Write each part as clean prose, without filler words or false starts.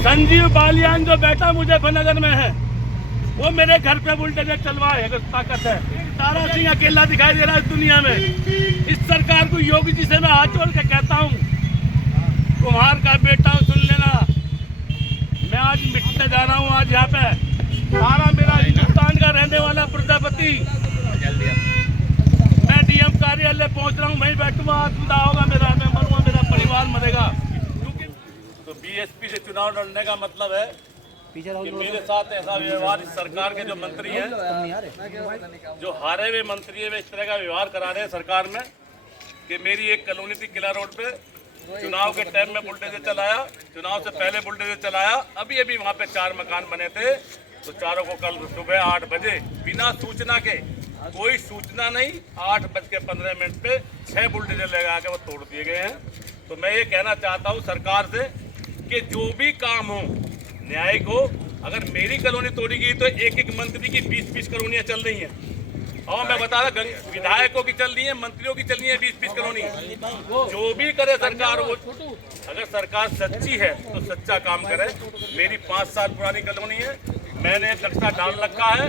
संजीव बालियान जो बैठा मुजफ्फरनगर में है, वो मेरे घर पे बुलडोजर चलवाए अगर ताकत है। तारा सिंह अकेला दिखाई दे रहा है इस दुनिया में। इस सरकार को योगी जी से मैं हाथ जोड़ के कहता हूँ, कुम्हार का बेटा हूँ, सुन लेना। मैं आज मिटने जा रहा हूँ। आज यहाँ पे तारा मेरा हिंदुस्तान का रहने वाला प्रजापति, मैं डीएम कार्यालय पहुँच रहा हूँ। वहीं बैठूंगा, आत्मदा होगा मेरा, मैं मरूंगा, मेरा परिवार मरेगा। क्योंकि तो बीएसपी से चुनाव लड़ने का मतलब है कि मेरे साथ ऐसा व्यवहार, इस सरकार के जो मंत्री हैं, जो हारे हुए मंत्री है, वे इस तरह का व्यवहार करा रहे हैं सरकार में कि मेरी एक कॉलोनी थी किला रोड पे, चुनाव के टाइम में बुलडोजर चलाया, चुनाव से पहले बुलडोजर चलाया। अभी वहाँ पे 4 मकान बने थे, तो चारों को कल सुबह 8 बजे बिना सूचना के, कोई सूचना नहीं, 8:15 पे 6 बुलडोजर लगा के वो तोड़ दिए गए हैं। तो मैं ये कहना चाहता हूँ सरकार से कि जो भी काम हो न्यायिक हो। अगर मेरी कॉलोनी तोड़ी गई तो एक मंत्री की 20 कॉलोनियां चल रही हैं, और मैं बता रहा विधायकों की चल रही है, मंत्रियों की चल रही है 20 कॉलोनी। जो भी करे सरकार, वो अगर सरकार सच्ची है तो सच्चा काम करे। मेरी 5 साल पुरानी कॉलोनी है, मैंने नक्शा डाल रखा है,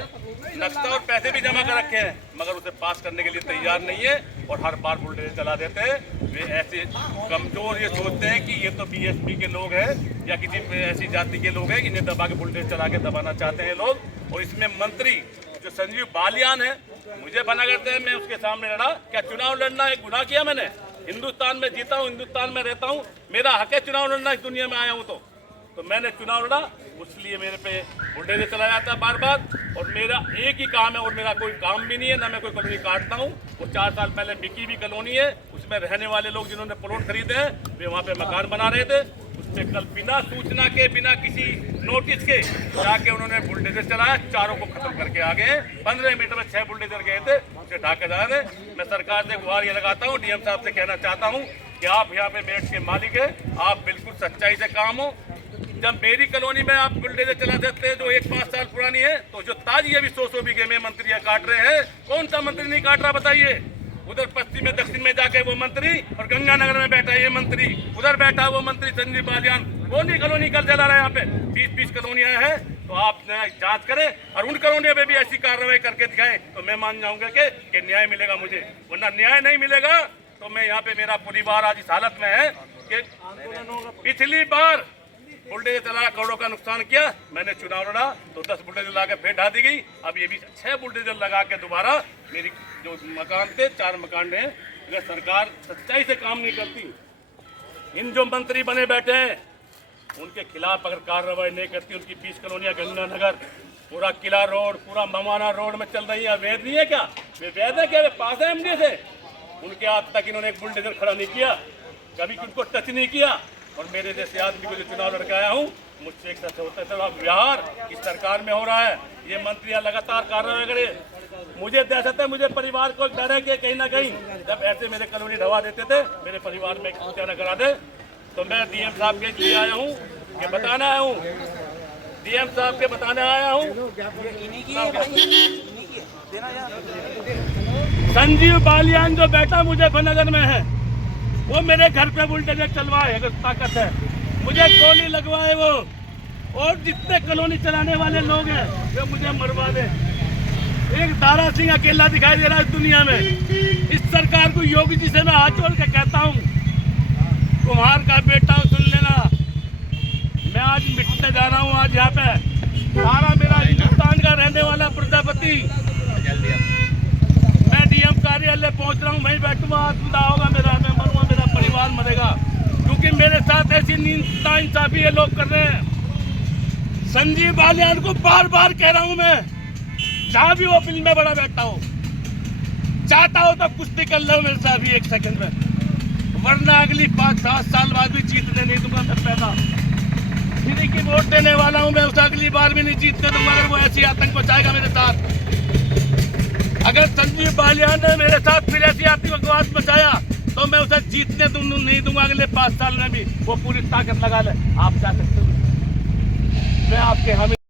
नक्शा और पैसे भी जमा कर रखे हैं, मगर उसे पास करने के लिए तैयार नहीं है और हर बार बुलडोजर चला देते हैं। वे ऐसे कमजोर ये सोचते हैं कि ये तो बीएसपी के लोग हैं या किसी ऐसी जाति के लोग हैं, इन्हें दबा के बुलडोजर चला के दबाना चाहते हैं लोग। और इसमें मंत्री जो संजीव बालियान है, मुझे बना करते हैं, मैं उसके सामने लड़ा। क्या चुनाव लड़ना एक गुनाह किया मैंने? हिंदुस्तान में जीता हूँ, हिंदुस्तान में रहता हूँ, मेरा हक है चुनाव लड़ना। इस दुनिया में आया हूँ तो मैंने चुनाव लड़ा, इसलिए मेरे पे बुलडोजर चला जाता है बार बार। और मेरा एक ही काम है, और मेरा कोई काम भी नहीं है, ना मैं कोई कॉलोनी काटता हूँ। वो 4 साल पहले बिकी भी कॉलोनी है, उसमें रहने वाले लोग जिन्होंने प्लॉट खरीदे हैं, वे वहाँ पे मकान बना रहे थे। उससे कल बिना सूचना के, बिना किसी नोटिस के जाके उन्होंने बुलडोजर चलाया, चारों को खत्म करके आ गए। 15 मिनट में 6 बुलडोजर गए थे, उसे ढाके जा रहे। मैं सरकार से गुहार ये लगाता हूँ, डीएम साहब से कहना चाहता हूँ कि आप यहाँ पे बैठ के मालिक है, आप बिल्कुल सच्चाई से काम हो। जब मेरी कॉलोनी में आप बुलडोजर चला देते हैं जो 1-5 साल पुरानी है, तो जो ताजी अभी 100 बीघे में मंत्री काट रहे हैं, कौन सा मंत्री नहीं काट रहा बताइए? उधर पश्चिम में दक्षिण में जाके वो मंत्री, और गंगानगर में बैठा ये मंत्री, उधर बैठा वो मंत्री संजीव बालियान, वो नहीं कॉलोनी कल चला रहा है। यहाँ पे 20 कॉलोनियां हैं, तो आप जांच करें और उन कॉलोनियों में भी ऐसी कार्रवाई करके दिखाएं, तो मैं मान जाऊंगा कि न्याय मिलेगा मुझे। वरना न्याय नहीं मिलेगा तो मैं यहाँ पे, मेरा परिवार आज इस हालत में है कि पिछली बार बुलडोजर चला करोड़ों का नुकसान किया, मैंने चुनाव लड़ा तो 10 बुलडोजर लगा के फिर ढा दी गई। अब ये भी 6 बुलडोजर लगा के दोबारा मेरी जो मकान थे, 4 मकान हैं। अगर सरकार सच्चाई से काम नहीं करती, इन जो मंत्री बने बैठे हैं उनके खिलाफ अगर कार्रवाई नहीं करती, उनकी 20 कॉलोनियां गंगानगर, पूरा किला रोड, पूरा ममाना रोड में चल रही है, वैध नहीं है क्या? वे वैध है क्या? वे पास है एमडी से? उनके आज तक इन्होंने एक बुलडोजर खड़ा नहीं किया, कभी उनको टच नहीं किया। और मेरे जैसे आदमी को जो चुनाव लड़के आया हूँ, मुझसे एक साथ होता है व्यवहार इस सरकार में हो रहा है। ये मंत्रियां लगातार कार्रवाई करे, मुझे दहशत है, मुझे परिवार को डर है कि कहीं ना कहीं जब ऐसे मेरे कॉलोनी ढवा देते थे, मेरे परिवार में क्या न करा दे। तो मैं डीएम साहब के लिए आया हूँ, कि बताना आया हूँ, डीएम साहब के बताने आया हूँ। संजीव बालियान जो बैठा मुजफ्फरनगर में है, वो मेरे घर पे बुलडोजर चलवाए अगर ताकत है, मुझे गोली लगवाए वो, और जितने कॉलोनी चलाने वाले लोग हैं वे मुझे मरवा दे। एक तारा सिंह अकेला दिखाई दे रहा है इस दुनिया में। इस सरकार को योगी जी से मैं हाथ जोड़ के कहता हूँ, कुम्हार का बेटा हूँ, सुन लेना। मैं आज मिटने जा रहा हूँ। आज यहाँ पे तारा मेरा हिंदुस्तान का रहने वाला प्रजापति, मैं डीएम कार्यालय पहुँच रहा हूँ। वहीं बैठूंगा, आत्मदा होगा मेरा, मैं मरूंगा, मेरा परिवार मरेगा। क्योंकि मेरे साथ ऐसी नाइंसाफी ये लोग कर रहे हैं। संजीव बालियान को बार बार कह रहा हूँ मैं, जहाँ भी वो फिल्म में बड़ा बैठा हो, चाहता हो तो कुश्ती कर लो मेरे साथ भी 1 सेकंड में, वरना अगली 5-7 साल बाद भी जीतने नहीं दूंगा मैं पैसा। फ्री की वोट देने वाला हूँ मैं, उसे अगली बार भी नहीं जीतने दूंगा अगर वो ऐसी आतंक मचाएगा मेरे साथ। अगर संजीव बालियान ने मेरे साथ फिर ऐसी आतंकवाद मचाया तो मैं उसे जीतने नहीं दूंगा अगले 5 साल में भी। वो पूरी ताकत लगा ले, आप जा सकते हो, मैं आपके हम